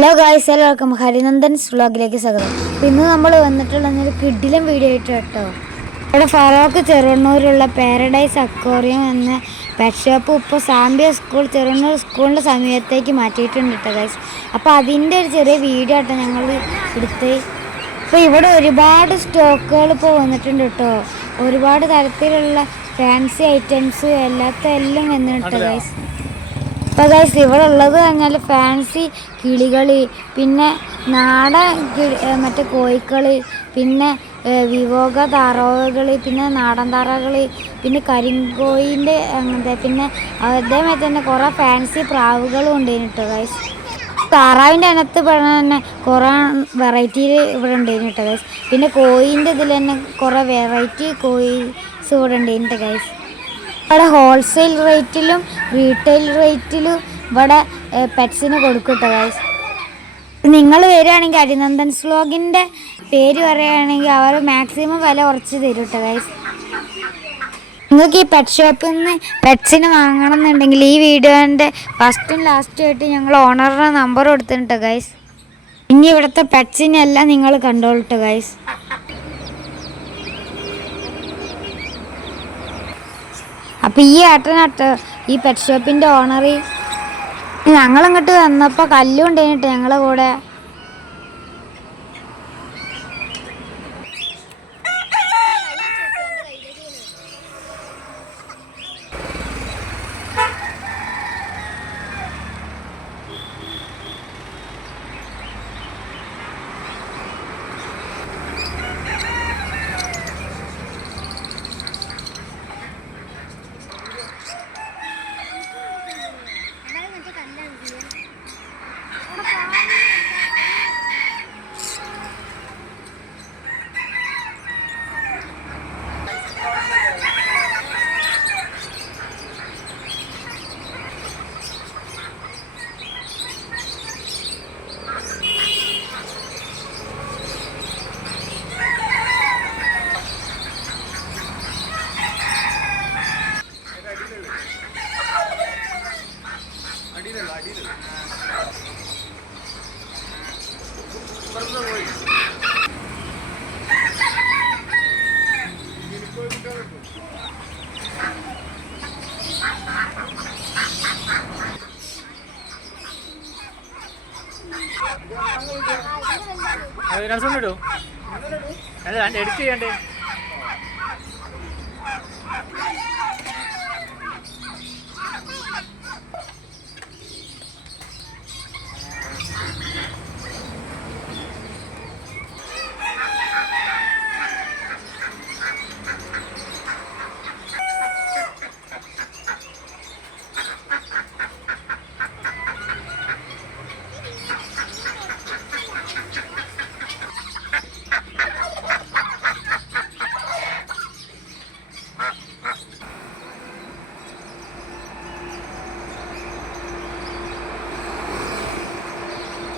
Hello guys, എല്ലാവർക്കും ഹരിനന്ദൻസ് വ്ളോഗിലേക്ക് സ്വാഗതം. ഇന്ന് നമ്മൾ വന്നിട്ടുള്ള ഒരു കിടിലം വീഡിയോ ആയിട്ട് കേട്ടോ. ഇവിടെ ഫറോക്ക് ചെറുവണ്ണൂരുള്ള പാരഡൈസ് അക്വേറിയം എന്ന പെറ്റ് ഷോപ്പ് ഇപ്പോൾ സാമ്പിയ സ്കൂൾ ചെറുവണ്ണൂർ സ്കൂളിൻ്റെ സമയത്തേക്ക് മാറ്റിയിട്ടുണ്ട് കേട്ടോ ഗായ്സ്. അപ്പോൾ അതിൻ്റെ ഒരു ചെറിയ വീഡിയോ ആട്ടോ ഞങ്ങൾ എടുത്ത്. ഇപ്പോൾ ഇവിടെ ഒരുപാട് സ്റ്റോക്കുകൾ ഇപ്പോൾ വന്നിട്ടുണ്ട് കേട്ടോ. ഒരുപാട് തരത്തിലുള്ള ഫാൻസി ഐറ്റംസ് എല്ലാം വന്നിട്ടുണ്ട് ഗായ്സ്. അപ്പോൾ ഗൈസ് ഇവിടെ ഉള്ളത് പറഞ്ഞാൽ ഫാൻസി കിളികൾ, പിന്നെ നാടൻ മറ്റേ കോഴിക്കൾ, പിന്നെ വിവോക താറാവുകൾ, പിന്നെ നാടൻ താറാവുകൾ, പിന്നെ കരിങ്കോയിൻ്റെ അങ്ങനത്തെ, പിന്നെ അതേമാതിരി തന്നെ കുറേ ഫാൻസി പ്രാവുകളും ഉണ്ടായിരുന്നു കേട്ടോ ഗൈസ്. താറാവിൻ്റെ അകത്ത് പറഞ്ഞാൽ തന്നെ കുറേ വെറൈറ്റിയിൽ ഇവിടെ ഉണ്ടായിരുന്നു കേട്ടോ ഗൈസ്. പിന്നെ കോയിൻ്റെ ഇതിൽ തന്നെ കുറേ വെറൈറ്റി കോയിസ് ഇവിടെ ഉണ്ടായിരുന്നു കേട്ടോ ഗൈസ്. ഇവിടെ ഹോൾസെയിൽ റേറ്റിലും റീറ്റെയിൽ റേറ്റിലും ഇവിടെ പെറ്റ്സിന് കൊടുക്കും കേട്ടോ ഗൈസ്. നിങ്ങൾ വരികയാണെങ്കിൽ ഹരിനന്ദൻസ് വ്ളോഗിൻ്റെ പേര് പറയുകയാണെങ്കിൽ അവർ മാക്സിമം വില കുറച്ച് തരും കേട്ടോ ഗൈസ്. നിങ്ങൾക്ക് ഈ പെറ്റ് ഷോപ്പിൽ നിന്ന് പെറ്റ്സിന് വാങ്ങണം എന്നുണ്ടെങ്കിൽ ഈ വീഡിയോൻ്റെ ഫസ്റ്റും ലാസ്റ്റും ആയിട്ട് ഞങ്ങൾ ഓണറുടെ നമ്പർ കൊടുത്തിട്ടുണ്ട് കേട്ടോ ഗൈസ്. ഇനി ഇവിടുത്തെ പെറ്റ്സിനെല്ലാം നിങ്ങൾ കണ്ടോളൂ കേട്ടോ ഗൈസ്. അപ്പോൾ ഈ ഏട്ടനാട്ടോ ഈ പെറ്റ് ഷോപ്പിൻ്റെ ഓണർ. ഞങ്ങളിങ്ങോട്ട് വന്നപ്പോൾ കല്ലും ഉണ്ടായിട്ട് ഞങ്ങളെ കൂടെ. എഡിറ്റ് ചെയ്യണ്ടേ?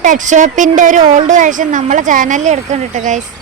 പെറ്റ് ഷോപ്പിൻ്റെ ഒരു ഓൾഡ് വേർഷൻ നമ്മളെ ചാനലിൽ എടുക്കുന്നുണ്ട് കേട്ടോ ഗൈസ്.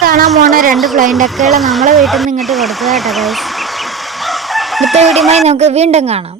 കാണാൻ പോണ 2 ഫ്ലൈൻ ഡക്കുകൾ നമ്മളെ വീട്ടിൽ നിന്ന് ഇങ്ങോട്ട് കൊടുത്തതാട്ടോ ഗൈസ്. അടുത്ത വീഡിയോയുമായി നമുക്ക് വീണ്ടും കാണാം.